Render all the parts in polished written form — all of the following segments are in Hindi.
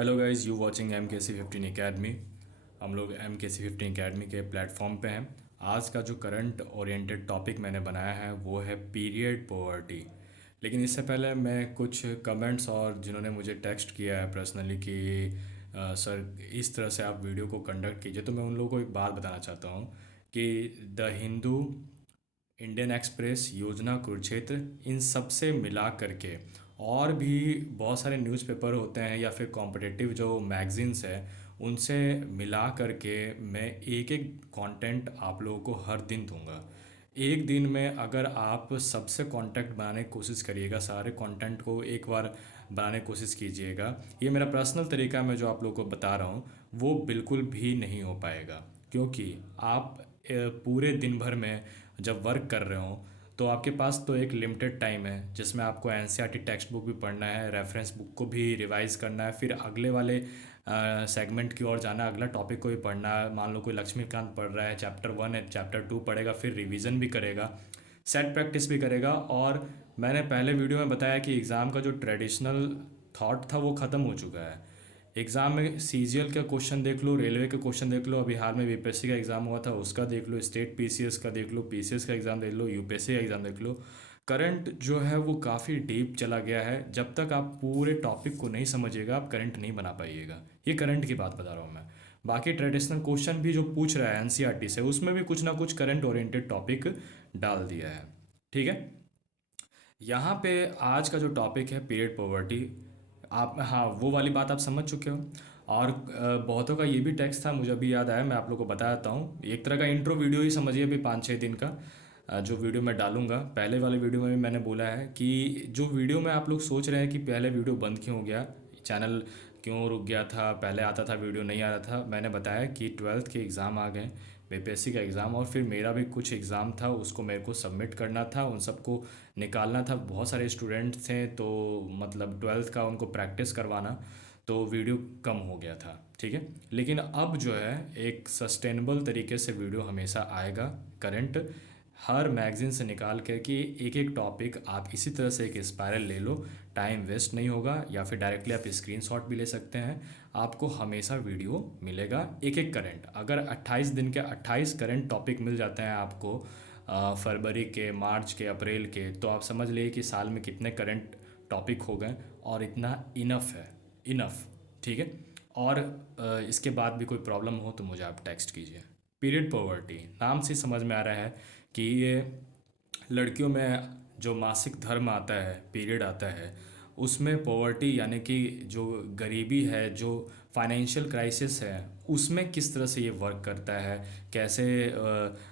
Hello guys, you watching MKC15 academy. हम लोग MKC15 एकेडमी के प्लेटफॉर्म पे हैं। आज का जो करंट ओरिएंटेड टॉपिक मैंने बनाया है वो है पीरियड पॉवर्टी। लेकिन इससे पहले मैं कुछ कमेंट्स और जिन्होंने मुझे टेक्स्ट किया है पर्सनली कि सर इस तरह से आप वीडियो को कंडक्ट कीजिए, तो मैं उन लोगों को एक बात बताना चाहता हूँ कि द हिंदू, इंडियन एक्सप्रेस, योजना, कुरुक्षेत्र, इन सब से मिला करके और भी बहुत सारे न्यूज़पेपर होते हैं या फिर कॉम्पिटिटिव जो मैगज़ीन्स है उनसे मिला करके मैं एक एक कंटेंट आप लोगों को हर दिन दूंगा। एक दिन में अगर आप सबसे कांटेक्ट बनाने की कोशिश करिएगा, सारे कंटेंट को एक बार बनाने की कोशिश कीजिएगा, ये मेरा पर्सनल तरीका मैं जो आप लोगों को बता रहा हूँ वो बिल्कुल भी नहीं हो पाएगा। क्योंकि आप पूरे दिन भर में जब वर्क कर रहे हो तो आपके पास तो एक लिमिटेड टाइम है जिसमें आपको एनसीईआरटी टेक्स्ट बुक भी पढ़ना है, रेफरेंस बुक को भी रिवाइज करना है, फिर अगले वाले सेगमेंट की ओर जाना है, अगला टॉपिक को भी पढ़ना है। मान लो कोई लक्ष्मीकांत पढ़ रहा है, चैप्टर 1 है, चैप्टर 2 पढ़ेगा, फिर रिवीजन भी करेगा, सेट प्रैक्टिस भी करेगा। और मैंने पहले वीडियो में बताया कि एग्ज़ाम का जो ट्रेडिशनल थॉट था वो ख़त्म हो चुका है। एग्ज़ाम में सीजीएल का क्वेश्चन देख लो, रेलवे का क्वेश्चन देख लो, अभी हाल में बीपीएससी का एग्ज़ाम हुआ था उसका देख लो, स्टेट पीसीएस का देख लो, पीसीएस का एग्ज़ाम देख लो, यूपीएससी का एग्ज़ाम देख लो। करंट जो है वो काफ़ी डीप चला गया है। जब तक आप पूरे टॉपिक को नहीं समझिएगा आप करंट नहीं बना पाइएगा। ये करंट की बात बता रहा हूँ मैं। बाकी ट्रेडिशनल क्वेश्चन भी जो पूछ रहा है एनसीईआरटी से, उसमें भी कुछ ना कुछ करंट ओरिएंटेड टॉपिक डाल दिया है। ठीक है। यहाँ पे आज का जो टॉपिक है पीरियड पॉवर्टी, आप हाँ वो वाली बात आप समझ चुके हो। और बहुतों का ये भी टेक्स्ट था, मुझे अभी याद आया, मैं आप लोगों को बता देता हूँ। एक तरह का इंट्रो वीडियो ही समझिए, अभी 5-6 दिन का जो वीडियो मैं डालूंगा। पहले वाले वीडियो में भी मैंने बोला है कि जो वीडियो में आप लोग सोच रहे हैं कि पहले वीडियो बंद क्यों हो गया, चैनल क्यों रुक गया था, पहले आता था वीडियो नहीं आ रहा था, मैंने बताया कि 12th के एग्ज़ाम आ गए, बीपीएससी का एग्ज़ाम, और फिर मेरा भी कुछ एग्ज़ाम था, उसको मेरे को सबमिट करना था, उन सबको निकालना था। बहुत सारे स्टूडेंट्स थे तो मतलब 12th का उनको प्रैक्टिस करवाना, तो वीडियो कम हो गया था। ठीक है। लेकिन अब जो है एक सस्टेनेबल तरीके से वीडियो हमेशा आएगा। करंट हर मैगज़ीन से निकाल कर कि एक एक टॉपिक आप इसी तरह से एक स्पायरल ले लो, टाइम वेस्ट नहीं होगा। या फिर डायरेक्टली आप स्क्रीनशॉट भी ले सकते हैं, आपको हमेशा वीडियो मिलेगा। एक एक करंट, अगर 28 दिन के 28 करंट टॉपिक मिल जाते हैं आपको फरवरी के, मार्च के, अप्रैल के, तो आप समझ लीजिए कि साल में कितने करंट टॉपिक हो गए, और इतना इनफ है, इनफ। ठीक है। और इसके बाद भी कोई प्रॉब्लम हो तो मुझे आप टेक्स्ट कीजिए। पीरियड पॉवर्टी नाम से समझ में आ रहा है कि ये लड़कियों में जो मासिक धर्म आता है, पीरियड आता है, उसमें पॉवर्टी यानी कि जो गरीबी है, जो फाइनेंशियल क्राइसिस है, उसमें किस तरह से ये वर्क करता है, कैसे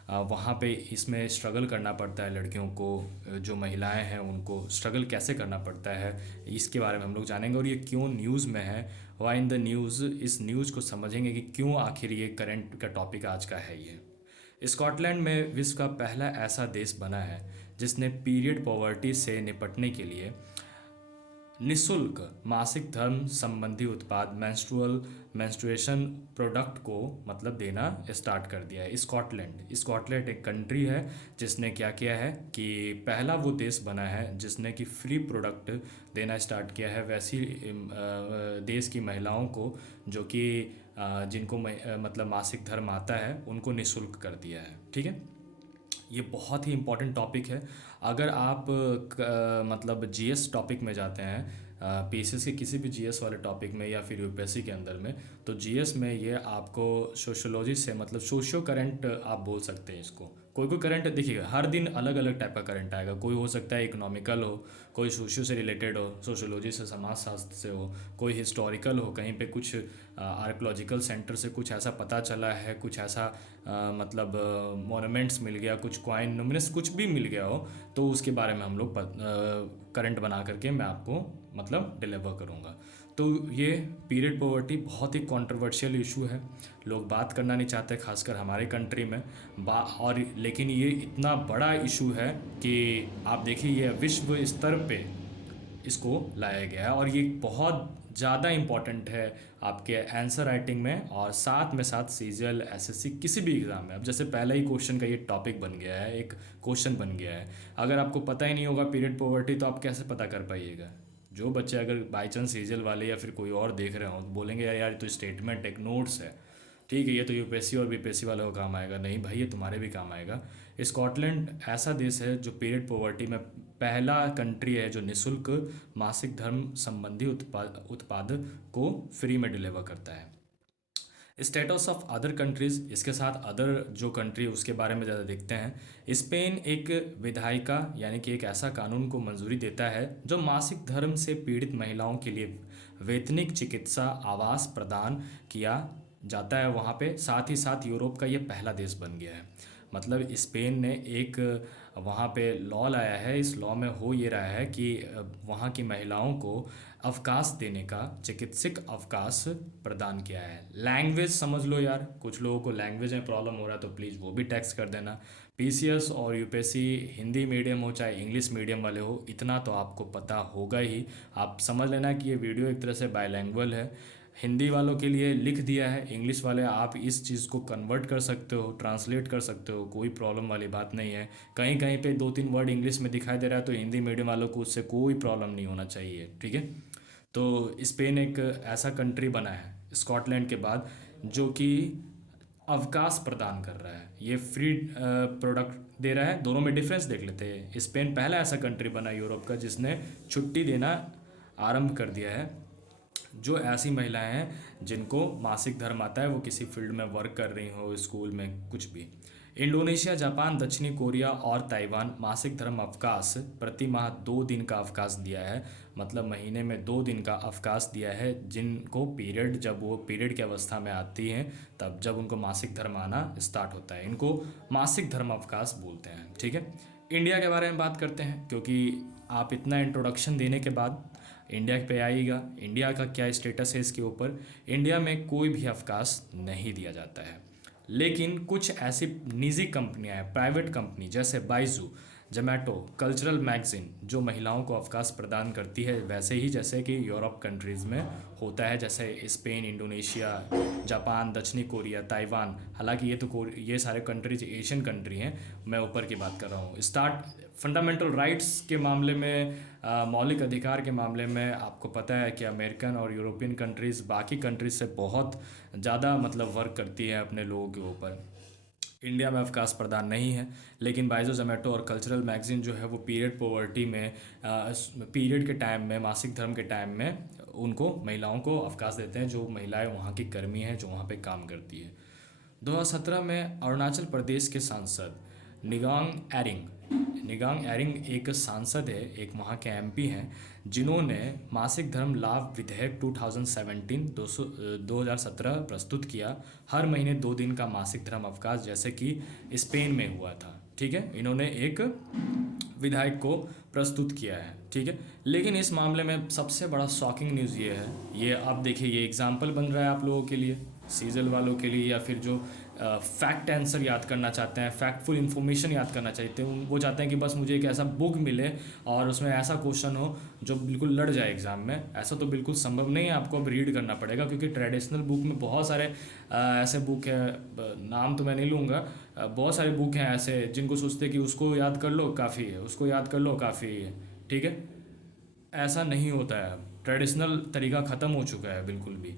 वहाँ पे इसमें स्ट्रगल करना पड़ता है लड़कियों को, जो महिलाएं हैं उनको स्ट्रगल कैसे करना पड़ता है, इसके बारे में हम लोग जानेंगे। और ये क्यों न्यूज़ में है, वाई इन द न्यूज़, इस न्यूज़ को समझेंगे कि क्यों आखिर ये करंट का टॉपिक आज का है। ये स्कॉटलैंड में विश्व का पहला ऐसा देश बना है जिसने पीरियड पॉवर्टी से निपटने के लिए निशुल्क मासिक धर्म संबंधी उत्पाद, मेंस्ट्रुएशन प्रोडक्ट को मतलब देना स्टार्ट कर दिया है। स्कॉटलैंड एक कंट्री है जिसने क्या किया है कि पहला वो देश बना है जिसने कि फ्री प्रोडक्ट देना स्टार्ट किया है वैसी देश की महिलाओं को जो कि जिनको मतलब मासिक धर्म आता है उनको निशुल्क कर दिया है। ठीक है। ये बहुत ही इम्पोर्टेंट टॉपिक है। अगर आप मतलब जीएस टॉपिक में जाते हैं, पीसीएस के किसी भी जीएस वाले टॉपिक में या फिर यूपीएससी के अंदर में, तो जीएस में ये आपको सोशोलॉजी से मतलब सोशियो करंट आप बोल सकते हैं इसको। कोई कोई करंट देखिएगा, हर दिन अलग अलग टाइप का करंट आएगा। कोई हो सकता है इकोनॉमिकल हो, कोई सोशियो से रिलेटेड हो, सोशोलॉजी से, समाज शास्त्र से हो, कोई हिस्टोरिकल हो, कहीं पे कुछ आर्कोलॉजिकल सेंटर से कुछ ऐसा पता चला है, कुछ ऐसा मतलब मोनूमेंट्स मिल गया, कुछ कॉइन नुमिनस कुछ भी मिल गया हो, तो उसके बारे में हम लोग करंट बना करके मैं आपको मतलब डिलीवर करूँगा। तो ये पीरियड पॉवर्टी बहुत ही कंट्रोवर्शियल इशू है, लोग बात करना नहीं चाहते, खासकर हमारे कंट्री में और लेकिन ये इतना बड़ा इशू है कि आप देखिए ये विश्व स्तर पे इसको लाया गया है, और ये बहुत ज़्यादा इम्पॉर्टेंट है आपके आंसर राइटिंग में, और साथ में साथ सीजीएल, एसएससी, किसी भी एग्ज़ाम में। अब जैसे पहला ही क्वेश्चन का ये टॉपिक बन गया है, एक क्वेश्चन बन गया है। अगर आपको पता ही नहीं होगा पीरियड पॉवर्टी तो आप कैसे पता कर पाइएगा। जो बच्चे अगर बाई चांस सीजल वाले या फिर कोई और देख रहे हो तो बोलेंगे यार यार ये तो स्टेटमेंट एक नोट्स है, ठीक है, ये तो यूपीएससी और बीपीएससी वालों को काम आएगा। नहीं भाई, ये तुम्हारे भी काम आएगा। स्कॉटलैंड ऐसा देश है जो पीरियड पॉवर्टी में पहला कंट्री है जो निशुल्क मासिक धर्म संबंधी उत्पाद को फ्री में डिलीवर करता है। स्टेटस ऑफ अदर कंट्रीज, इसके साथ अदर जो कंट्री उसके बारे में ज़्यादा देखते हैं। स्पेन एक विधायिका यानी कि एक ऐसा कानून को मंजूरी देता है जो मासिक धर्म से पीड़ित महिलाओं के लिए वैतनिक चिकित्सा आवास प्रदान किया जाता है वहाँ पे। साथ ही साथ यूरोप का ये पहला देश बन गया है। मतलब स्पेन ने एक वहाँ पे लॉ लाया है। इस लॉ में हो ये रहा है कि वहाँ की महिलाओं को अवकाश देने का चिकित्सक अवकाश प्रदान किया है। लैंग्वेज समझ लो यार, कुछ लोगों को लैंग्वेज में प्रॉब्लम हो रहा है तो प्लीज़ वो भी टेक्स्ट कर देना। पीसीएस और यूपीएससी हिंदी मीडियम हो चाहे इंग्लिश मीडियम वाले हो, इतना तो आपको पता होगा ही। आप समझ लेना कि ये वीडियो एक तरह से बायलैंग्वेज है। हिंदी वालों के लिए लिख दिया है, इंग्लिश वाले आप इस चीज़ को कन्वर्ट कर सकते हो, ट्रांसलेट कर सकते हो, कोई प्रॉब्लम वाली बात नहीं है। कहीं कहीं पे 2-3 वर्ड इंग्लिश में दिखाई दे रहा है तो हिंदी मीडियम वालों को उससे कोई प्रॉब्लम नहीं होना चाहिए, ठीक है। तो स्पेन एक ऐसा कंट्री बना है स्कॉटलैंड के बाद जो कि अवकाश प्रदान कर रहा है, ये फ्री प्रोडक्ट दे रहा है। दोनों में डिफरेंस देख लेते हैं। स्पेन पहला ऐसा कंट्री बना यूरोप का जिसने छुट्टी देना आरंभ कर दिया है। जो ऐसी महिलाएं हैं जिनको मासिक धर्म आता है, वो किसी फील्ड में वर्क कर रही हो, स्कूल में, कुछ भी। इंडोनेशिया, जापान, दक्षिणी कोरिया और ताइवान मासिक धर्म अवकाश प्रति माह 2 दिन का अवकाश दिया है। मतलब महीने में 2 दिन का अवकाश दिया है जिनको पीरियड, जब वो पीरियड की अवस्था में आती हैं तब जब उनको मासिक धर्म आना स्टार्ट होता है, इनको मासिक धर्म अवकाश बोलते हैं, ठीक है। इंडिया के बारे में बात करते हैं क्योंकि आप इतना इंट्रोडक्शन देने के बाद इंडिया पे आइएगा। इंडिया का क्या स्टेटस है इसके ऊपर। इंडिया में कोई भी अवकाश नहीं दिया जाता है, लेकिन कुछ ऐसी निजी कंपनियां हैं, प्राइवेट कंपनी जैसे बाइजू, जोमेटो, कल्चरल मैगजीन, जो महिलाओं को अवकाश प्रदान करती है वैसे ही जैसे कि यूरोप कंट्रीज़ में होता है, जैसे स्पेन, इंडोनेशिया, जापान, दक्षिणी कोरिया, ताइवान। हालांकि ये सारे कंट्रीज एशियन कंट्री हैं, मैं ऊपर की बात कर रहा हूँ। फंडामेंटल राइट्स के मामले में, मौलिक अधिकार के मामले में आपको पता है कि अमेरिकन और यूरोपियन कंट्रीज़ बाकी कंट्रीज से बहुत ज़्यादा मतलब वर्क करती है अपने लोगों के ऊपर। इंडिया में अवकाश प्रदान नहीं है, लेकिन बाइजो, जोमेटो और कल्चरल मैगजीन जो है वो पीरियड पॉवर्टी में, पीरियड के टाइम में, मासिक धर्म के टाइम में उनको, महिलाओं को अवकाश देते हैं जो महिलाएं वहाँ की कर्मी हैं जो वहाँ पे काम करती है। 2017 में अरुणाचल प्रदेश के सांसद निगांग एरिंग एक सांसद है, एक वहाँ के एमपी हैं, जिन्होंने मासिक धर्म लाभ विधेयक 2017 प्रस्तुत किया। हर महीने 2 दिन का मासिक धर्म अवकाश, जैसे कि स्पेन में हुआ था, ठीक है। इन्होंने एक विधायक को प्रस्तुत किया है, ठीक है। लेकिन इस मामले में सबसे बड़ा शॉकिंग न्यूज़ ये है, ये आप देखिए, ये एग्जाम्पल बन रहा है आप लोगों के लिए, सीजल वालों के लिए, या फिर जो फैक्ट आंसर याद करना चाहते हैं, फैक्टफुल इन्फॉर्मेशन याद करना चाहते हैं, वो चाहते हैं कि बस मुझे एक ऐसा बुक मिले और उसमें ऐसा क्वेश्चन हो जो बिल्कुल लड़ जाए एग्ज़ाम में। ऐसा तो बिल्कुल संभव नहीं है, आपको अब रीड करना पड़ेगा, क्योंकि ट्रेडिशनल बुक में बहुत सारे ऐसे बुक हैं, नाम तो मैं नहीं लूँगा, बहुत सारे बुक हैं ऐसे जिनको सोचते हैं कि उसको याद कर लो काफ़ी है, उसको याद कर लो काफ़ी है, ठीक है। ऐसा नहीं होता है, ट्रेडिशनल तरीका ख़त्म हो चुका है बिल्कुल भी।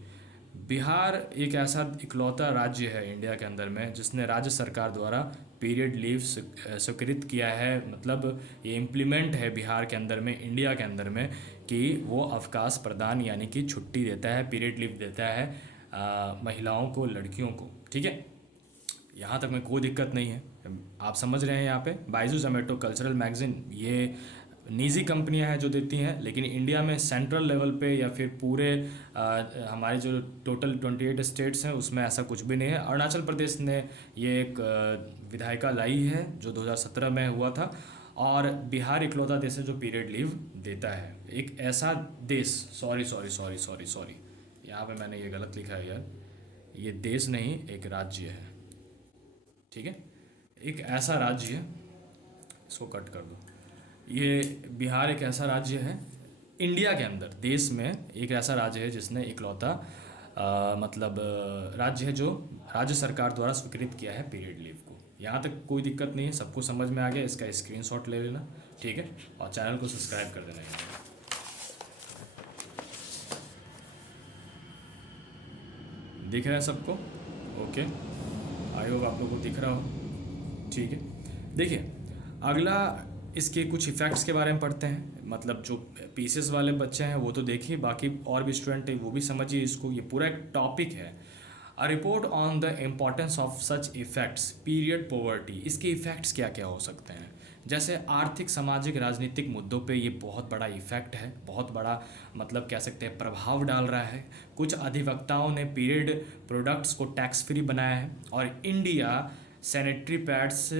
बिहार एक ऐसा इकलौता राज्य है इंडिया के अंदर में जिसने राज्य सरकार द्वारा पीरियड लीव स्वीकृत किया है। मतलब ये इम्प्लीमेंट है बिहार के अंदर में, इंडिया के अंदर में, कि वो अवकाश प्रदान यानी कि छुट्टी देता है, पीरियड लीव देता है महिलाओं को, लड़कियों को, ठीक है। यहाँ तक में कोई दिक्कत नहीं है, आप समझ रहे हैं। यहाँ पे बाइजू, जोमेटो, कल्चरल मैगजीन, ये निजी कंपनियां हैं जो देती हैं, लेकिन इंडिया में सेंट्रल लेवल पे या फिर पूरे हमारे जो टोटल 28 स्टेट्स हैं उसमें ऐसा कुछ भी नहीं है। अरुणाचल प्रदेश ने ये एक विधायिका लाई है जो 2017 में हुआ था, और बिहार इकलौता देश है जो पीरियड लीव देता है। एक ऐसा देश, सॉरी, यहाँ पे मैंने ये गलत लिखा है यार, ये देश नहीं एक राज्य है, ठीक है। एक ऐसा राज्य है, इसको कट कर दो। ये बिहार एक ऐसा राज्य है इंडिया के अंदर, देश में एक ऐसा राज्य है जिसने इकलौता मतलब राज्य है जो राज्य सरकार द्वारा स्वीकृत किया है पीरियड लीव को। यहाँ तक कोई दिक्कत नहीं है, सबको समझ में आ गया, इसका स्क्रीनशॉट ले लेना, ठीक है, और चैनल को सब्सक्राइब कर देना। दिख रहा है सबको? ओके, आई होप आप लोगों को दिख रहा हो। ठीक है, देखिए, अगला इसके कुछ इफ़ेक्ट्स के बारे में पढ़ते हैं। मतलब जो पीसेस वाले बच्चे हैं वो तो देखिए, बाकी और भी स्टूडेंट हैं वो भी समझिए इसको, ये पूरा एक टॉपिक है। A report on the importance of such effects period poverty. इसके इफ़ेक्ट्स क्या क्या हो सकते हैं? जैसे आर्थिक, सामाजिक, राजनीतिक मुद्दों पे ये बहुत बड़ा इफ़ेक्ट है, बहुत बड़ा मतलब कह सकते हैं प्रभाव डाल रहा है। कुछ अधिवक्ताओं ने पीरियड प्रोडक्ट्स को टैक्स फ्री बनाया है, और इंडिया सैनिटरी पैड्स,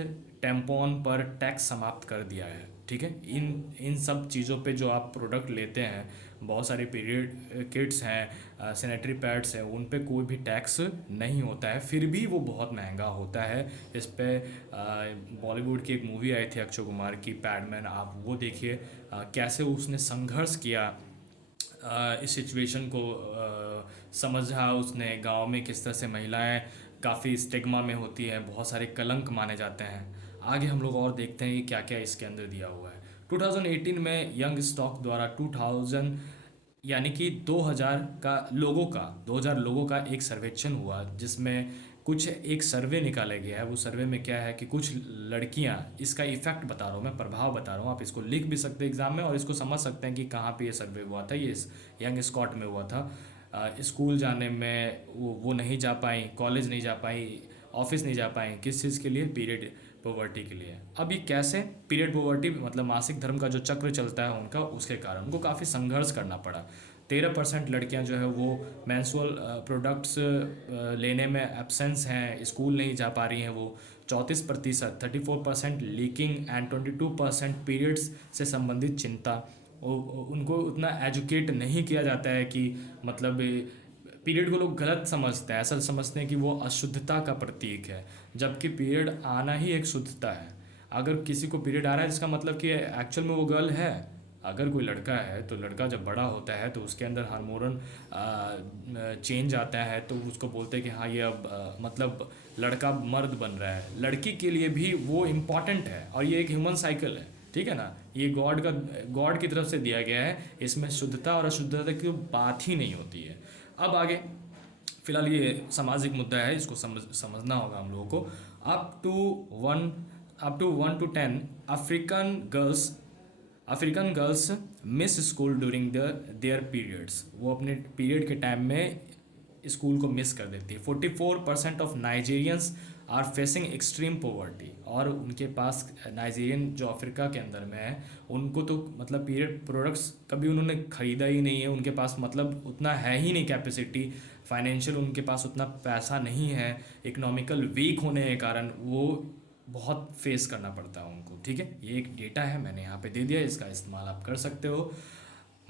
टैम्पॉन पर टैक्स समाप्त कर दिया है। ठीक है, इन इन सब चीज़ों पे जो आप प्रोडक्ट लेते हैं, बहुत सारे पीरियड किट्स हैं, सैनिटरी पैड्स हैं, उन पे कोई भी टैक्स नहीं होता है, फिर भी वो बहुत महंगा होता है। इस पे बॉलीवुड की एक मूवी आई थी अक्षय कुमार की, पैडमैन, आप वो देखिए कैसे उसने संघर्ष किया, इस सिचुएशन को समझा उसने। गांव में किस तरह से महिलाएं काफ़ी स्टिग्मा में होती है, बहुत सारे कलंक माने जाते हैं। आगे हम लोग और देखते हैं कि क्या क्या इसके अंदर दिया हुआ है। 2018 में यंग स्टॉक द्वारा 2000 यानी कि 2000 लोगों का एक सर्वेक्षण हुआ, जिसमें कुछ एक सर्वे निकाला गया है। वो सर्वे में क्या है कि कुछ लड़कियां, इसका इफेक्ट बता रहा हूँ मैं, प्रभाव बता रहा हूँ, आप इसको लिख भी सकते हैं एग्जाम में और इसको समझ सकते हैं कि कहाँ पे ये सर्वे हुआ था। ये यंग स्कॉट में हुआ था। स्कूल जाने में वो नहीं जा पाई, कॉलेज नहीं जा पाई, ऑफिस नहीं जा पाई, किस चीज़ के लिए? पीरियड पॉवर्टी के लिए। अब ये कैसे? पीरियड पॉवर्टी मतलब मासिक धर्म का जो चक्र चलता है उनका, उसके कारण उनको काफ़ी संघर्ष करना पड़ा। 13% लड़कियां जो है वो मैंसुअल प्रोडक्ट्स लेने में एब्सेंस हैं, स्कूल नहीं जा पा रही हैं वो। 34%, 34% लीकिंग एंड 22% पीरियड्स से संबंधित चिंता। उनको उतना एजुकेट नहीं किया जाता है कि मतलब पीरियड को लोग गलत समझते हैं, ऐसा समझते हैं कि वो अशुद्धता का प्रतीक है, जबकि पीरियड आना ही एक शुद्धता है। अगर किसी को पीरियड आ रहा है इसका मतलब कि एक्चुअल में वो गर्ल है। अगर कोई लड़का है तो लड़का जब बड़ा होता है तो उसके अंदर हार्मोन चेंज आता है, तो उसको बोलते हैं कि हाँ ये अब मतलब लड़का मर्द बन रहा है। लड़की के लिए भी वो इम्पॉर्टेंट है, और ये एक ह्यूमन साइकिल है। ठीक है ना, ये गॉड की तरफ से दिया गया है। इसमें शुद्धता और अशुद्धता की बात ही नहीं होती है। अब आगे, फिलहाल ये सामाजिक मुद्दा है, इसको समझना होगा हम लोगों को। Up to one up to 10 African girls miss school during their periods. वो अपने पीरियड के टाइम में स्कूल को मिस कर देती है। 44% of Nigerians are facing extreme poverty. और उनके पास, नाइजीरियन जो अफ्रीका के अंदर में है, उनको तो मतलब पीरियड प्रोडक्ट्स कभी उन्होंने ख़रीदा ही नहीं है। उनके पास मतलब उतना है ही नहीं कैपेसिटी, फाइनेंशियल उनके पास उतना पैसा नहीं है। इकोनॉमिकल वीक होने के कारण वो बहुत फेस करना पड़ता है उनको। ठीक है, ये एक डेटा है, मैंने यहाँ पे दे दिया, इसका इस्तेमाल आप कर सकते हो।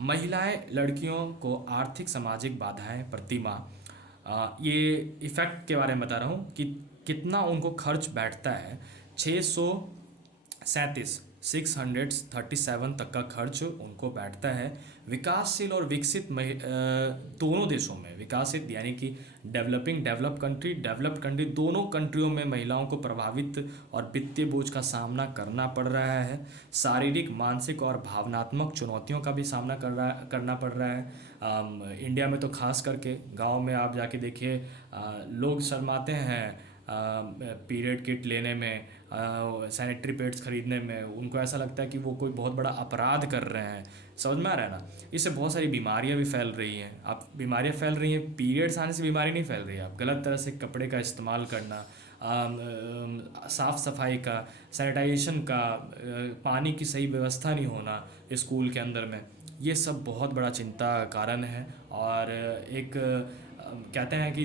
महिलाएं, लड़कियों को आर्थिक सामाजिक बाधाएं प्रतिमाह, ये इफ़ेक्ट के बारे में बता रहा हूँ कि कितना उनको खर्च बैठता है। 637 तक का खर्च उनको बैठता है। विकासशील और विकसित दोनों देशों में, विकासित यानी कि डेवलप्ड कंट्री, दोनों कंट्रियों में महिलाओं को प्रभावित और वित्तीय बोझ का सामना करना पड़ रहा है। शारीरिक, मानसिक और भावनात्मक चुनौतियों का भी सामना करना पड़ रहा है। इंडिया में तो खास करके गांव में आप जाके देखिए, लोग शर्माते हैं पीरियड किट लेने में, सैनिटरी पैड्स खरीदने में। उनको ऐसा लगता है कि वो कोई बहुत बड़ा अपराध कर रहे हैं। समझ में आ रहा है ना? इससे बहुत सारी बीमारियां भी फैल रही हैं। आप बीमारियां फैल रही हैं, पीरियड्स आने से बीमारी नहीं फैल रही है। आप गलत तरह से कपड़े का इस्तेमाल करना, साफ़ सफाई का, सैनिटाइजेशन का, पानी की सही व्यवस्था नहीं होना स्कूल के अंदर में, ये सब बहुत बड़ा चिंता का कारण है। और एक कहते हैं कि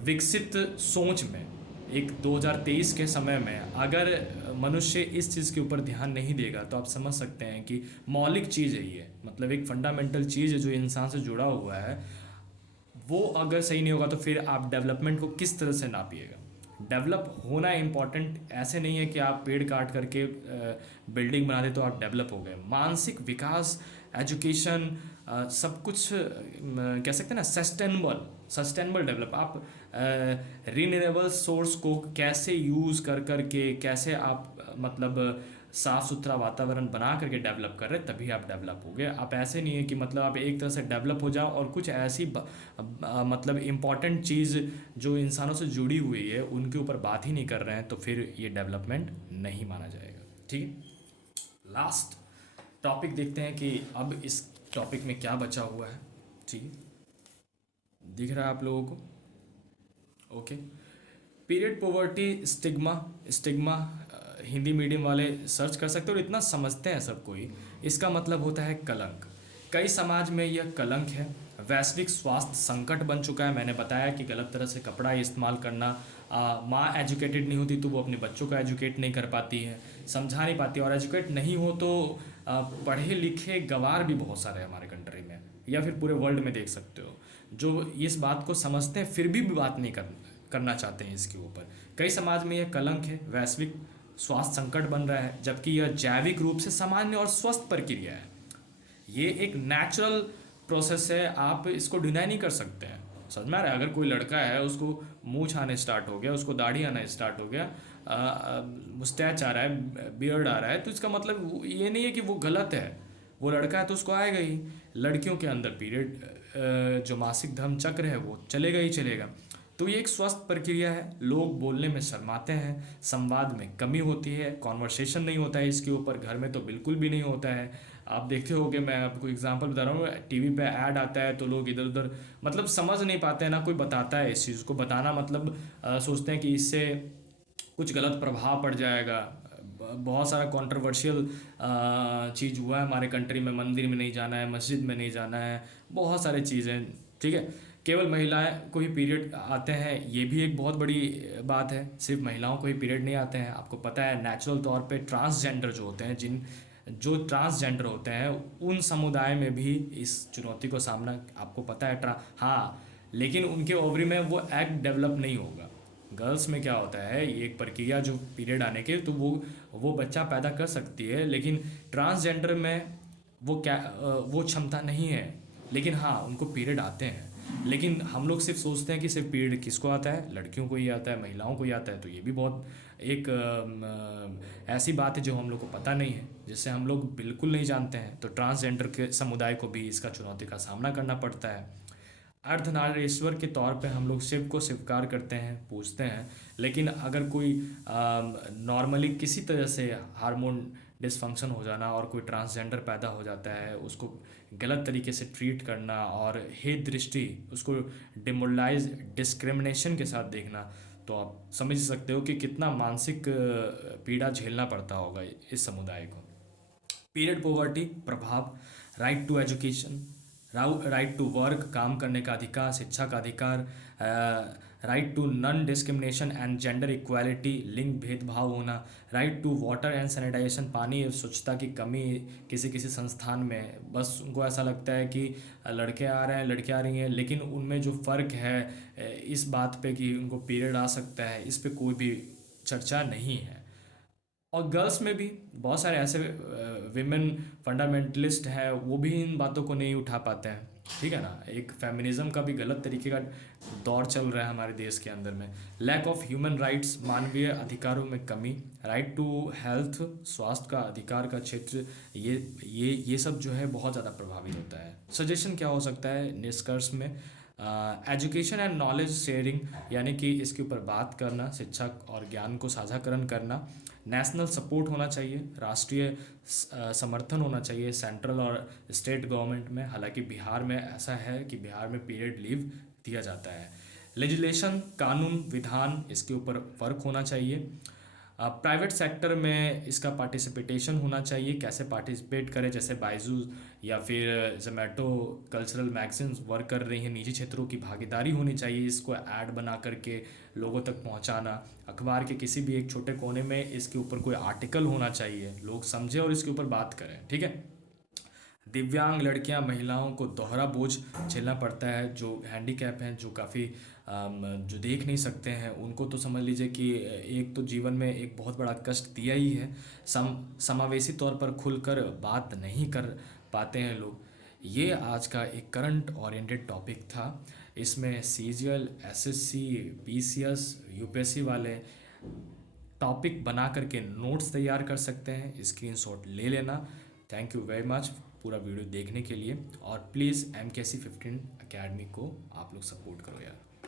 विकसित सोच में, एक 2023 के समय में अगर मनुष्य इस चीज़ के ऊपर ध्यान नहीं देगा तो आप समझ सकते हैं कि मौलिक चीज़ है ये, मतलब एक फंडामेंटल चीज़ है जो इंसान से जुड़ा हुआ है, वो अगर सही नहीं होगा तो फिर आप डेवलपमेंट को किस तरह से नापिएगा? डेवलप होना इम्पॉर्टेंट ऐसे नहीं है कि आप पेड़ काट करके बिल्डिंग बना दे तो आप डेवलप हो गए। मानसिक विकास, एजुकेशन, सब कुछ कह सकते हैं ना, सस्टेनेबल डेवलप। आप रिन्यूएबल सोर्स को कैसे यूज़ कर करके, कैसे आप मतलब साफ़ सुथरा वातावरण बना करके डेवलप कर रहे हैं, तभी आप डेवलप हो गए। आप ऐसे नहीं है कि मतलब आप एक तरह से डेवलप हो जाओ और कुछ ऐसी मतलब इम्पॉर्टेंट चीज़ जो इंसानों से जुड़ी हुई है उनके ऊपर बात ही नहीं कर रहे हैं, तो फिर ये डेवलपमेंट नहीं माना जाएगा। ठीक है, लास्ट टॉपिक देखते हैं कि अब इस टॉपिक में क्या बचा हुआ है। ठीक है, दिख रहा है आप लोगों को? Okay. Period poverty stigma, stigma Hindi medium वाले सर्च कर सकते हो और इतना समझते हैं सब कोई। इसका मतलब होता है कलंक। कई समाज में यह कलंक है। वैश्विक स्वास्थ्य संकट बन चुका है। मैंने बताया कि गलत तरह से कपड़ा इस्तेमाल करना, माँ एजुकेटेड नहीं होती तो वो अपने बच्चों को एजुकेट नहीं कर पाती है, समझा नहीं पाती, और एजुकेट नहीं हो तो पढ़े लिखे गंवार भी बहुत सारे हैं हमारे कंट्री में या फिर पूरे वर्ल्ड में देख सकते हो, जो इस बात को समझते हैं फिर भी बात नहीं करना चाहते हैं इसके ऊपर। कई समाज में यह कलंक है। वैश्विक स्वास्थ्य संकट बन रहा है, जबकि यह जैविक रूप से सामान्य और स्वस्थ प्रक्रिया है। ये एक नेचुरल प्रोसेस है, आप इसको डिनाई नहीं कर सकते हैं। समझ में आ रहा है? अगर कोई लड़का है, उसको मूंछ आने स्टार्ट हो गया, उसको दाढ़ी आना स्टार्ट हो गया, मुस्टैच आ रहा है, बियर्ड आ रहा है, तो इसका मतलब ये नहीं है कि वो गलत है। वो लड़का है तो उसको आएगा ही। लड़कियों के अंदर पीरियड जो मासिक धर्म चक्र है वो चलेगा ही चलेगा। तो ये एक स्वस्थ प्रक्रिया है। लोग बोलने में शर्माते हैं, संवाद में कमी होती है, कॉन्वर्सेशन नहीं होता है इसके ऊपर, घर में तो बिल्कुल भी नहीं होता है। आप देखते होगे, मैं आपको एग्जांपल बता रहा हूँ, टीवी पे ऐड आता है तो लोग इधर उधर मतलब समझ नहीं पाते हैं, ना कोई बताता है इस चीज़ को। बताना मतलब सोचते हैं कि इससे कुछ गलत प्रभाव पड़ जाएगा। बहुत सारा कंट्रोवर्शियल चीज़ हुआ है हमारे कंट्री में, मंदिर में नहीं जाना है, मस्जिद में नहीं जाना है, बहुत सारी चीज़ें। ठीक है, केवल महिलाएं को ही पीरियड आते हैं, ये भी एक बहुत बड़ी बात है। सिर्फ महिलाओं को ही पीरियड नहीं आते हैं। आपको पता है नेचुरल तौर पे ट्रांसजेंडर जो होते हैं, जो ट्रांसजेंडर होते हैं, उन समुदाय में भी इस चुनौती को सामना, आपको पता है हाँ, लेकिन उनके ओवरी में वो एग डेवलप नहीं होगा। गर्ल्स में क्या होता है, ये एक प्रक्रिया जो पीरियड आने के, तो वो बच्चा पैदा कर सकती है, लेकिन ट्रांसजेंडर में वो क्षमता नहीं है। लेकिन हाँ, उनको पीरियड आते हैं। लेकिन हम लोग सिर्फ सोचते हैं कि सिर्फ पीरियड किसको आता है, लड़कियों को ही आता है, महिलाओं को ही आता है। तो ये भी बहुत एक ऐसी बात है जो हम लोग को पता नहीं है, जिससे हम लोग बिल्कुल नहीं जानते हैं। तो ट्रांसजेंडर के समुदाय को भी इसका चुनौती का सामना करना पड़ता है। अर्धनारीश्वर के तौर पे हम लोग शिव को स्वीकार करते हैं, पूजते हैं। लेकिन अगर कोई नॉर्मली किसी तरह से हार्मोन डिसफंक्शन हो जाना और कोई ट्रांसजेंडर पैदा हो जाता है, उसको गलत तरीके से ट्रीट करना और हेय दृष्टि, उसको डिमोरलाइज डिस्क्रिमिनेशन के साथ देखना, तो आप समझ सकते हो कि कितना मानसिक पीड़ा झेलना पड़ता होगा इस समुदाय को। पीरियड पॉवर्टी प्रभाव, right to education, right to work, काम करने का अधिकार, शिक्षा का अधिकार, right to non discrimination and gender equality, लिंग भेदभाव होना, right to water and sanitization, पानी एवं स्वच्छता की कमी किसी किसी संस्थान में। बस उनको ऐसा लगता है कि लड़के आ रहे हैं, लड़कियाँ आ रही हैं, लेकिन उनमें जो फ़र्क है इस बात पे कि उनको पीरियड आ सकता है, इस पे कोई भी चर्चा नहीं है। और गर्ल्स में भी बहुत सारे ऐसे विमेन फंडामेंटलिस्ट हैं, वो भी इन बातों को नहीं उठा पाते हैं। ठीक है ना, एक फेमिनिज्म का भी गलत तरीके का दौर चल रहा है हमारे देश के अंदर में। लैक ऑफ ह्यूमन राइट्स, मानवीय अधिकारों में कमी, राइट टू हेल्थ, स्वास्थ्य का अधिकार का क्षेत्र, ये सब जो है बहुत ज़्यादा प्रभावित होता है। सजेशन क्या हो सकता है निष्कर्ष में? एजुकेशन एंड नॉलेज शेयरिंग, यानी कि इसके ऊपर बात करना, शिक्षा और ज्ञान को साझाकरण करना। नेशनल सपोर्ट होना चाहिए, राष्ट्रीय समर्थन होना चाहिए सेंट्रल और स्टेट गवर्नमेंट में। हालांकि बिहार में ऐसा है कि बिहार में पीरियड लीव दिया जाता है। लेजिस्लेशन, कानून, विधान, इसके ऊपर फ़र्क होना चाहिए। प्राइवेट सेक्टर में इसका पार्टिसिपेशन होना चाहिए। कैसे पार्टिसिपेट करें, जैसे बायजूस या फिर जोमेटो कल्चरल मैगजीन्स वर्क कर रही हैं, निजी क्षेत्रों की भागीदारी होनी चाहिए। इसको ऐड बना करके लोगों तक पहुंचाना, अखबार के किसी भी एक छोटे कोने में इसके ऊपर कोई आर्टिकल होना चाहिए, लोग समझें और इसके ऊपर बात करें। ठीक है। दिव्यांग लड़कियां, महिलाओं को दोहरा बोझ झेलना पड़ता है, जो हैंडीकैप हैं, जो काफ़ी जो देख नहीं सकते हैं, उनको तो समझ लीजिए कि एक तो जीवन में एक बहुत बड़ा कष्ट दिया ही है। समावेशी तौर पर खुलकर बात नहीं कर पाते हैं लोग। ये आज का एक करंट ओरिएंटेड टॉपिक था। इसमें सीजीएल, एसएससी, पीसीएस, यूपीएससी वाले टॉपिक बना करके नोट्स तैयार कर सकते हैं, स्क्रीनशॉट ले लेना। थैंक यू वेरी मच पूरा वीडियो देखने के लिए, और प्लीज़ MKC 15 अकेडमी को आप लोग सपोर्ट करो यार।